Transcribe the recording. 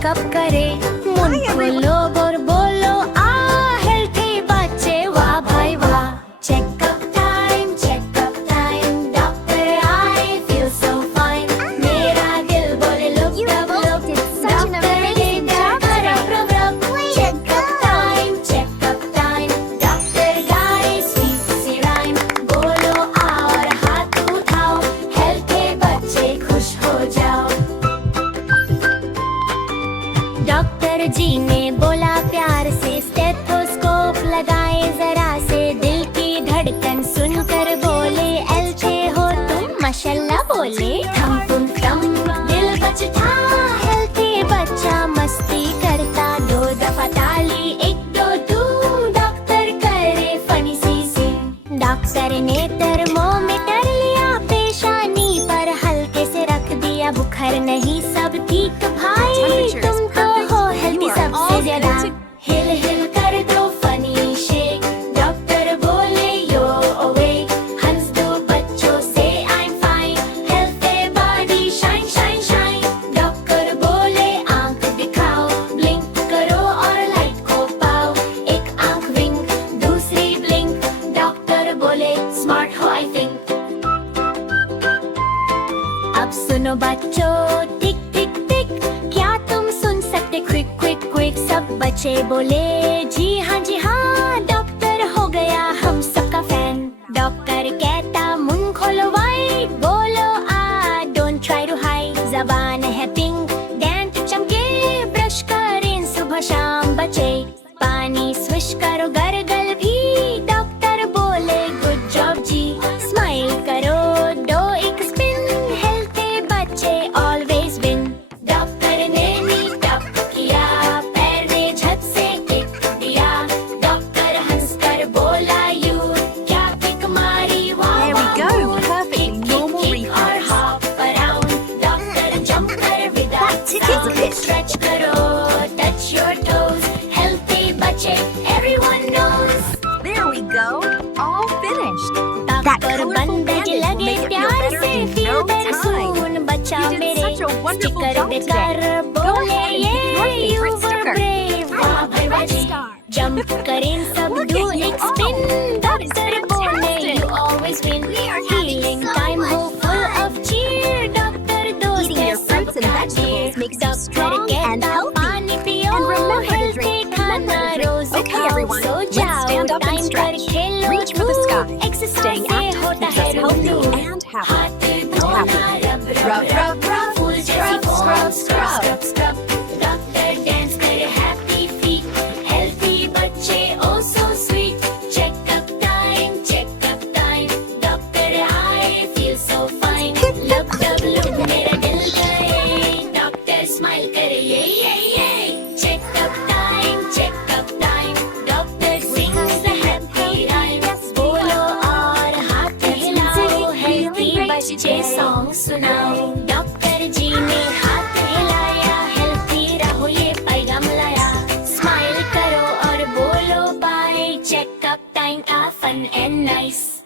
Checkup करे। मुंह खोलो और बोलो आ हेल्थी बच्चे वाह भाई वाह। Checkup time doctor I feel so fine. मेरा दिल बोले लुक डब लुक, डॉक्टर देता करा रब रब। चेकअप टाइम डॉक्टर गाए स्वीट सी राइम। बोलो आ और हाथ उठाओ, हेल्थी बच्चे खुश हो जाओ। डॉक्टर जी ने बोला प्यार से स्टेथोस्कोप लगाए जरा से। दिल की धड़कन सुनकर बोले एल्थे हो तुम माशाल्लाह बोले। थम तुम थम दिल बजता, हेल्थी बच्चा मस्ती करता। 2 दफा ताली 1 2 2, डॉक्टर करे फनी सी सीन। डॉक्टर ने थर्मोमीटर लिया, पेशानी पर हल्के से रख दिया। बुखार नहीं सब ठीक भाई, तुम तो हो हेल्थी सबसे ज्यादा। हिल हिल कर दो फनी शेक, डॉक्टर बोले यो अवेक। हंस दो बच्चों से I am fine, healthy body shine shine shine. Doctor बोले आंख दिखाओ, ब्लिंक करो और लाइट को पाओ। एक आंख विंक दूसरी ब्लिंक, डॉक्टर बोले स्मार्ट हो आई थिंक। अब सुनो बच्चों टिक टिक टिक, क्या तुम सुन सकते क्विक क्विक क्विक। सब बच्चे बोले जी हाँ डॉक्टर हो गया हम सबका फैन। डॉक्टर कहता मुंह खोलो वाइड, बोलो आ डोंट ट्राई टू हाइड। जबान है पिंक डेंट चमके, ब्रश करें सुबह शाम बचे। पानी स्विश करो गरगल भी, डॉक्टर बोले गुड जॉब जी। स्माइल करो दो एक स्पिन, हेल्थी बच्चे ऑलवेज विन। डॉक्टर ने नीट अप किया, पैर में झट से किक दिया। डॉक्टर हंसकर बोला यू क्या किक मारी वाह There we go, perfectly normal kick और reflex. Hop around. Doctor jump कर विदा That tickles a bit. Stretch करो टच योर टोज, हेल्थी बच्चे everyone knows. There we go, all finished. That doctor colorful बंदे bandage will लगे make it feel प्यार better से, in feel no better time. सून। बच्चा You did मेरे such a wonderful sticker job देकर today. Go बोले ahead and pick your ये you favorite वर sticker. ब्रेव वाह भाई वाह जी। जंप करें सब Look डू at you एक all. Spin, That is doctor बोले fantastic. You always win. We are having healing so time हो much full fun. Of cheer. Doctor दोस्त Eating है your fruits and सबका vegetables dear। makes you doctor strong and कहता healthy. पानी पियो, And remember to healthy drink. खाना रोज Okay, खाओ। everyone, so let's जाओ stand up and टाइम पर stretch. Khelo Reach for the sky. Exercise Staying से active होता keeps है us healthy रूह। and happy. हाथ धोना रब रब रब रब, फूल जैसी foam scrub scrub scrub. Doctor dance करे हैप्पी फीट, हेल्थी बच्चे oh so sweet. Checkup time doctor आए feel so fine. Look dub look मेरा दिल गए, डॉक्टर स्माइल करे ये। Checkup time doctor sings the happy rhyme. बोलो और हाथ हिलाओ, हेल्थी बच्चे सॉन्ग सुनाओ। डॉक्टर जी ने हाथ हिलाया, हेल्थी रहो ये पैगाम लाया। स्माइल करो और बोलो बाय, चेकअप टाइम था फन एंड नाइस।